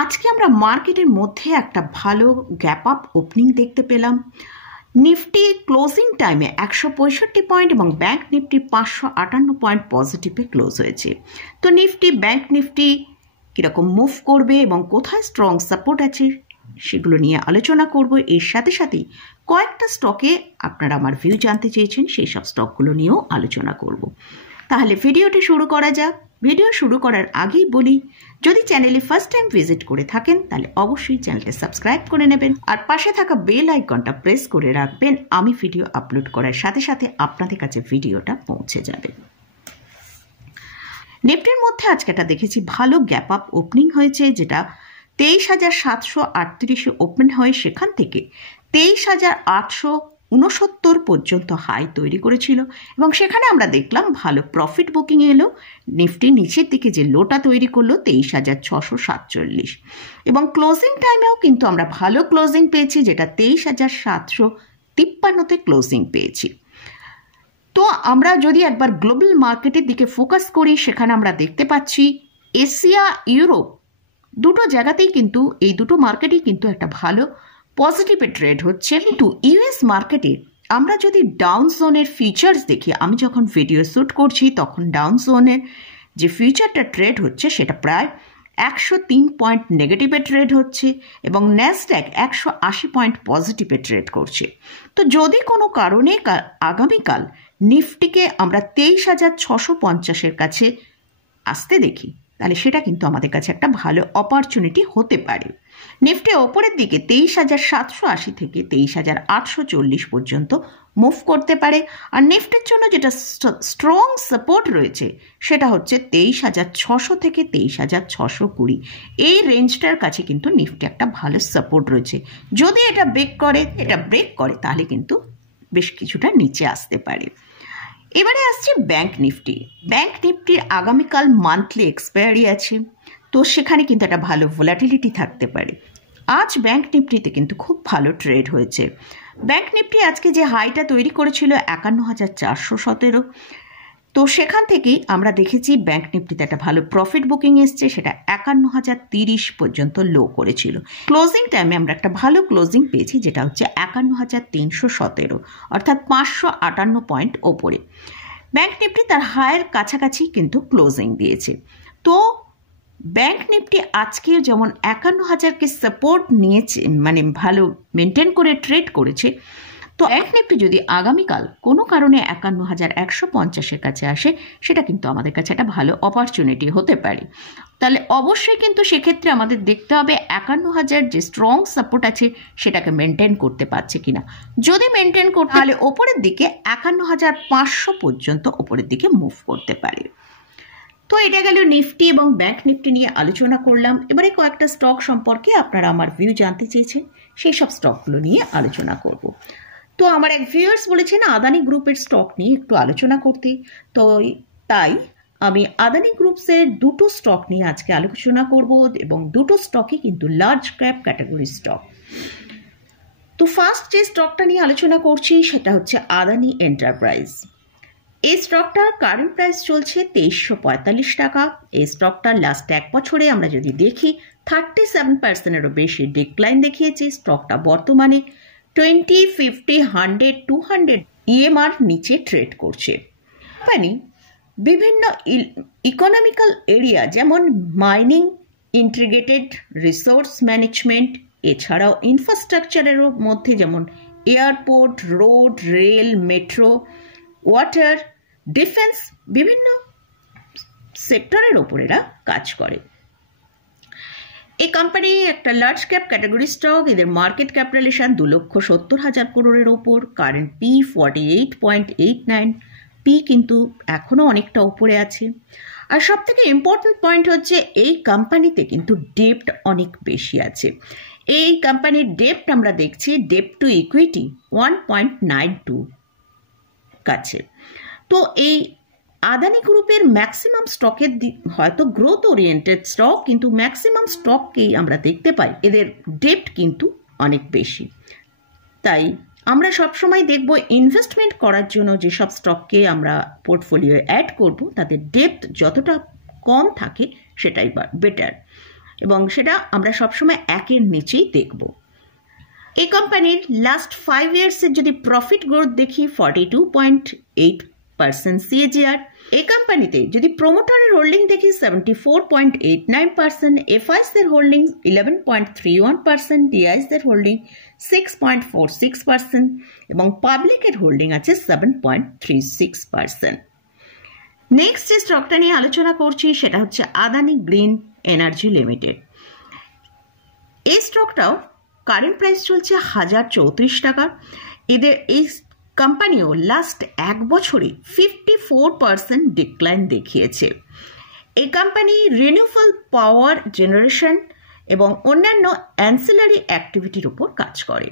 আজকে আমরা মার্কেটের মধ্যে একটা ভালো গ্যাপ আপ ওপেনিং দেখতে পেলাম। নিফটি ক্লোজিং টাইমে 165 পয়েন্ট এবং ব্যাংক নিফটি 558 পয়েন্ট পজিটিভে ক্লোজ হয়েছে। তো নিফটি ব্যাংক নিফটি কীরকম মুভ করবে এবং কোথায় স্ট্রং সাপোর্ট আছে সেগুলো নিয়ে আলোচনা করব। এর সাথে সাথেই কয়েকটা স্টকে আপনারা আমার ভিউ জানতে চেয়েছেন, সেই সব স্টকগুলো নিয়েও আলোচনা করব। তাহলে ভিডিওটি শুরু করা যাক। ভিডিও শুরু করার আগেই বলি, যদি চ্যানেলে ফার্স্ট টাইম ভিজিট করে থাকেন তাহলে অবশ্যই চ্যানেলটা সাবস্ক্রাইব করে নেবেন আর পাশে থাকা বেল আইকনটা প্রেস করে রাখবেন। আমি ভিডিও আপলোড করার সাথে সাথে আপনাদের কাছে ভিডিওটা পৌঁছে যাবে। নিফটির মধ্যে আজকে একটা দেখেছি ভালো গ্যাপ আপ ওপেনিং হয়েছে, যেটা 23,738 ওপেন হয়, সেখান থেকে 23,869 পর্যন্ত হাই তৈরি করেছিল এবং সেখানে আমরা দেখলাম ভালো প্রফিট বুকিং এলো। নিফটি নিচের দিকে যে লোটা তৈরি করলো 23,647 এবং ক্লোজিং টাইমেও কিন্তু আমরা ভালো ক্লোজিং পেয়েছি, যেটা 23,753-তে ক্লোজিং পেয়েছি। তো আমরা যদি একবার গ্লোবাল মার্কেটের দিকে ফোকাস করি, সেখানে আমরা দেখতে পাচ্ছি এশিয়া ইউরোপ দুটো জায়গাতেই কিন্তু এই দুটো মার্কেটেই কিন্তু একটা ভালো পজিটিভে ট্রেড হচ্ছে। কিন্তু ইউএস মার্কেটে আমরা যদি ডাউন জোনের ফিউচার্স দেখি, আমি যখন ভিডিও শ্যুট করছি তখন ডাউন জোনের যে ফিউচারটা ট্রেড হচ্ছে সেটা প্রায় 103 পয়েন্ট নেগেটিভে ট্রেড হচ্ছে এবং ন্যাসড্যাক 180 পয়েন্ট পজিটিভে ট্রেড করছে। তো যদি কোনো কারণে আগামীকাল নিফটিকে আমরা 23,650-এর কাছে আসতে দেখি, তাহলে সেটা কিন্তু আমাদের কাছে একটা ভালো অপরচুনিটি হতে পারে। নিফটি ওপরের দিকে 23,780 থেকে 23,840 পর্যন্ত মুভ করতে পারে। আর নিফটির জন্য যেটা স্ট্রং সাপোর্ট রয়েছে সেটা হচ্ছে 23,600 থেকে 23,620। এই রেঞ্জটার কাছে কিন্তু নিফটি একটা ভালো সাপোর্ট রয়েছে। যদি এটা ব্রেক করে তাহলে কিন্তু বেশ কিছুটা নিচে আসতে পারে। এবারে আসছে ব্যাংক নিফটি। ব্যাংক নিফটির আগামীকাল মান্থলি এক্সপায়ারি আছে, তো সেখানে কিন্তু একটা ভালো ভোলাটিলিটি থাকতে পারে। আজ ব্যাংক নিফটিতে কিন্তু খুব ভালো ট্রেড হয়েছে। ব্যাংক নিফটি আজকে যে হাইটা তৈরি করেছিল 51,417, তো সেখান থেকেই আমরা দেখেছি ব্যাংক নিফটিতে একটা ভালো প্রফিট বুকিং এসছে, সেটা 51,030 পর্যন্ত লো করেছিল। ক্লোজিং টাইমে আমরা একটা ভালো ক্লোজিং পেয়েছি, যেটা হচ্ছে 51,317, অর্থাৎ 558 পয়েন্ট ওপরে। ব্যাংক নিফটি তার হায়ের কাছাকাছি কিন্তু ক্লোজিং দিয়েছে। তো ব্যাংক নিফটি আজকে যেমন 51,000-কে সাপোর্ট নিয়েছে, মানে ভালো মেনটেন করে ট্রেড করেছে, তো ব্যাংক নিফটি যদি আগামীকাল কোনো কারণে 51,150-এর কাছে আসে, সেটা কিন্তু আমাদের কাছে একটা ভালো অপরচুনিটি হতে পারে। তাহলে অবশ্যই কিন্তু সেক্ষেত্রে আমাদের দেখতে হবে 51,000 যে স্ট্রং সাপোর্ট আছে সেটাকে মেনটেন করতে পারছে কিনা। যদি মেনটেন করতে, তাহলে ওপরের দিকে 51,500 পর্যন্ত ওপরের দিকে মুভ করতে পারে। তো এটা গেল নিফটি এবং ব্যাংক নিফটি নিয়ে আলোচনা করলাম। এবারে কয়েকটা স্টক সম্পর্কে আপনারা আমার ভিউ জানতে চেয়েছেন, সেই সব স্টকগুলো নিয়ে আলোচনা করব। তো আমার এক ভিউয়ার্স বলেছেন আদানি গ্রুপের স্টক নিয়ে একটু আলোচনা করতে, তো তাই আমি আদানি গ্রুপসের দুটো স্টক নিয়ে আজকে আলোচনা করব এবং দুটো স্টকই কিন্তু লার্জ ক্যাপ ক্যাটাগরি স্টক। তো ফার্স্ট যে স্টকটা নিয়ে আলোচনা করছি সেটা হচ্ছে আদানি এন্টারপ্রাইজ। এই স্টকটার কারেন্ট প্রাইস চলছে 2345 টাকা। এই স্টকটার লাস্ট এক বছরে আমরা যদি দেখি 37%-এরও বেশি ডিক্লাইন দেখিয়েছে। স্টকটা বর্তমানে 20, 50, 100, 200 EMR নিচে ট্রেড করছে। মানে বিভিন্ন ইকোনমিক্যাল এরিয়া যেমন মাইনিং, ইন্টিগ্রেটেড রিসোর্স ম্যানেজমেন্ট, এছাড়াও ইনফ্রাস্ট্রাকচারের মধ্যে যেমন airport, road, rail, metro, water, defence, বিভিন্ন সেক্টরের ওপর এরা কাজ করে। এই কোম্পানি একটা লার্জ ক্যাপ ক্যাটাগরি স্টক। এদের মার্কেট ক্যাপিটালাইজেশন 2,70,000 করোড়ের ওপর। কারেন্ট পি 48.89, পি কিন্তু এখনও অনেকটা উপরে আছে। আর সব থেকে ইম্পর্টেন্ট পয়েন্ট হচ্ছে এই কোম্পানিতে কিন্তু ডেপ্ট অনেক বেশি আছে। এই কোম্পানির ডেপ্ট আমরা দেখছি ডেপ্ট টু ইকুইটি 1.92 কাছে। তো এই আদানি গ্রুপের ম্যাক্সিমাম স্টকের হয়তো গ্রোথ ওরিয়েন্টেড স্টক, কিন্তু ম্যাক্সিমাম স্টককেই আমরা দেখতে পাই এদের ডেপ্ট কিন্তু অনেক বেশি। তাই আমরা সবসময় দেখব ইনভেস্টমেন্ট করার জন্য যেসব স্টককে আমরা পোর্টফোলিওয়ে অ্যাড করব তাদের ডেপ্থ যতটা কম থাকে সেটাই বেটার। এবং সেটা আমরা সবসময় 1-এর নিচেই দেখব। এই কোম্পানির লাস্ট 5 ইয়ার্সের যদি প্রফিট গ্রোথ দেখি 42.8% CAGR। এই কোম্পানিতে যদি প্রমোটারের হোল্ডিং দেখি 74.89%, এফআইসদের হোল্ডিং 11.31%, ডিআইসদের হোল্ডিং 6.46% এবং পাবলিকের হোল্ডিং আছে 7.36%। নেক্সট যে স্টকটা নিয়ে আলোচনা করছি সেটা হচ্ছে আদানি গ্রিন এনার্জি লিমিটেড। এই স্টকটাও কারেন্ট প্রাইস চলছে 1034 টাকা। এদের এই কোম্পানিও লাস্ট 1 বছরে 54% ডিক্লাইন দেখিয়েছে। এই কোম্পানি রিনিউয়েবল পাওয়ার জেনারেশন এবং অন্যান্য অ্যান্সিলারি অ্যাক্টিভিটির উপর কাজ করে।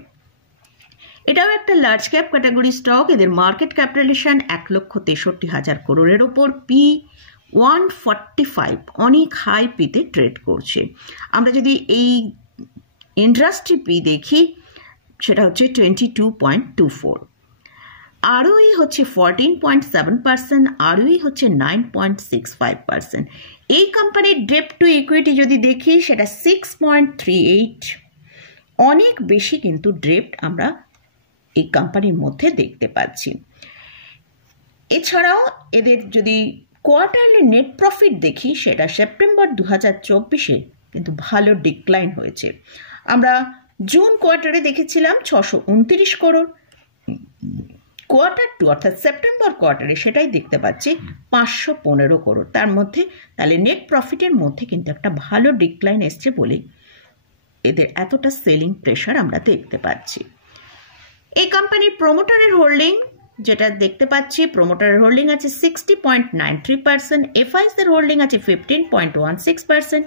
এটাও একটা লার্জ ক্যাপ ক্যাটাগরি স্টক। এদের মার্কেট ক্যাপিটালাইজেশন 1,63,000 করোড়ের ওপর, পি 145, অনেক হাই পিতে ট্রেড করছে। আমরা যদি এই ইন্ডাস্ট্রি পি দেখি সেটা হচ্ছে 22.24, আরওই হচ্ছে 14.7%, আরওই হচ্ছে 9.65%। এই কোম্পানির ডেট টু ইকুইটি যদি দেখি সেটা 6.38, অনেক বেশি কিন্তু ডেট আমরা এই কোম্পানির মধ্যে দেখতে পাচ্ছি। এছাড়াও এদের যদি কোয়ার্টারলি নেট প্রফিট দেখি সেটা সেপ্টেম্বর 2024-এ কিন্তু ভালো ডিক্লাইন হয়েছে। আমরা জুন কোয়ার্টারে দেখেছিলাম 629 করোড়, কোয়ার্টার 2 অর্থাৎ সেপ্টেম্বর কোয়ার্টারে সেটাই দেখতে পাচ্ছি 515 করোড়। তার মধ্যে তাহলে নেট প্রফিটের মধ্যে কিন্তু একটা ভালো ডিক্লাইন এসছে বলে এদের এতটা সেলিং প্রেশার আমরা দেখতে পাচ্ছি। এই কোম্পানির প্রমোটারের হোল্ডিং যেটা দেখতে পাচ্ছি, প্রমোটারের হোল্ডিং আছে 60.93%, এফআইসদের হোল্ডিং আছে 15.16%,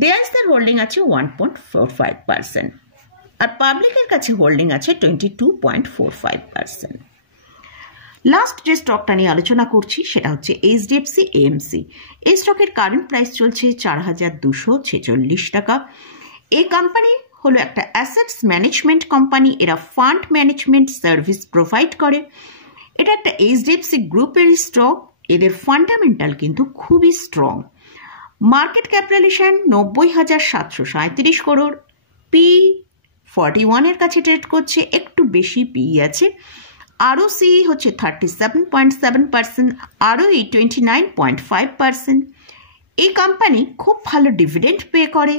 ডিআইসদের হোল্ডিং আছে 1.45%, আর পাবলিকের কাছে হোল্ডিং আছে 22.45%। লাস্ট যে স্টকটা নিয়ে আলোচনা করছি সেটা হচ্ছে এইচডিএফসি এএমসি। এই স্টকের কারেন্ট প্রাইস চলছে 4,246 টাকা। এই কোম্পানি হলো একটা অ্যাসেটস ম্যানেজমেন্ট কোম্পানি। এরা ফান্ড ম্যানেজমেন্ট সার্ভিস প্রোভাইড করে। এটা একটা এইচডিএফসি গ্রুপের স্টক। এদের ফান্ডামেন্টাল কিন্তু খুবই strong. Market capitalization 90,737 crore, P 41-এর কাছে ট্রেড করছে, একটু বেশি পি আছে। আরওসি হচ্ছে 37.7%, আরওই 29.5%। এই কোম্পানি খুব ভালো ডিভিডেন্ড পে করে।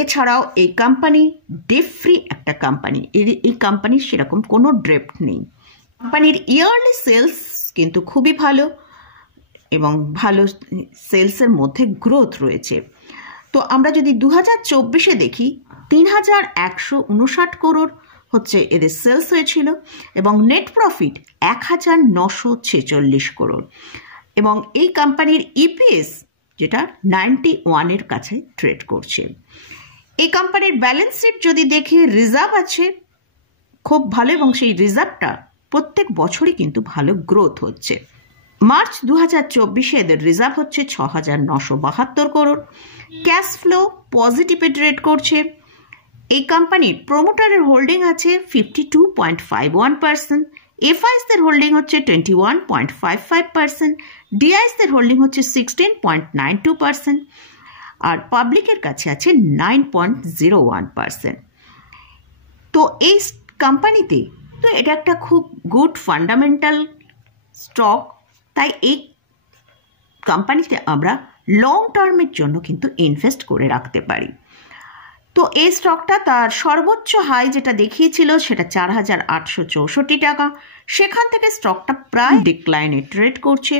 এছাড়াও এই কোম্পানি ডেট ফ্রি একটা কোম্পানি। এই কোম্পানির সেরকম কোনো ডেট নেই। কোম্পানির ইয়ারলি সেলস কিন্তু খুবই ভালো এবং ভালো সেলসের মধ্যে গ্রোথ রয়েছে। তো আমরা যদি 2024-এ দেখি 3,159 করোড় হচ্ছে এদের সেলস হয়েছিল এবং নেট প্রফিট 1,946 করোড় এবং এই কোম্পানির ইপিএস যেটা 91-এর কাছে ট্রেড করছে। এই কোম্পানির ব্যালেন্স শিট যদি দেখি রিজার্ভ আছে খুব ভালো এবং সেই রিজার্ভটা প্রত্যেক বছরই কিন্তু ভালো গ্রোথ হচ্ছে। মার্চ 2024-এ এদের রিজার্ভ হচ্ছে 6,972 করোড়, ক্যাশ ফ্লো পজিটিভে ট্রেড করছে। এই কোম্পানির প্রমোটারের হোল্ডিং আছে 52.51%, এফআইসদের হোল্ডিং হচ্ছে 21.55%, ডিআইসদের হোল্ডিং হচ্ছে 16.92%, আর পাবলিকের কাছে আছে 9.01%। তো এই কোম্পানিতে তো এটা একটা খুব গুড ফান্ডামেন্টাল স্টক, তাই এই কোম্পানিতে আমরা লং টার্মের জন্য কিন্তু ইনভেস্ট করে রাখতে পারি। তো এই স্টকটা তার সর্বোচ্চ হাই যেটা দেখিয়েছিল সেটা 4,864 টাকা, সেখান থেকে স্টকটা প্রায় ডিক্লাইনে ট্রেড করছে।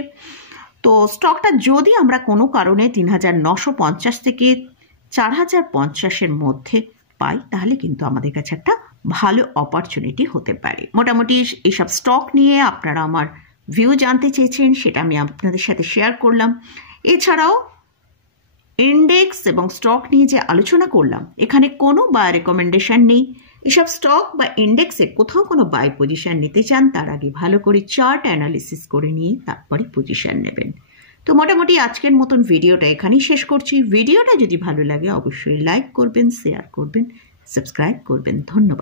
তো স্টকটা যদি আমরা কোনো কারণে 3,950 থেকে 4,050-এর মধ্যে পাই তাহলে কিন্তু আমাদের কাছে একটা ভালো অপরচুনিটি হতে পারে। মোটামুটি এইসব স্টক নিয়ে আপনারা আমার ভিউ জানতে চেয়েছেন, সেটা আমি আপনাদের সাথে শেয়ার করলাম। এছাড়াও ইন্ডেক্স এবং স্টক নিয়ে যে আলোচনা করলাম এখানে কোনো বাই রেকমেন্ডেশন নেই। এসব স্টক বা ইন্ডেক্সে কোথাও কোনো বাই পজিশন নিতে চান তার আগে ভালো করে চার্ট অ্যানালিসিস করে নিয়ে তারপরে পজিশন নেবেন। তো মোটামুটি আজকের মতন ভিডিওটা এখানেই শেষ করছি। ভিডিওটা যদি ভালো লাগে অবশ্যই লাইক করবেন, শেয়ার করবেন, সাবস্ক্রাইব করবেন। ধন্যবাদ।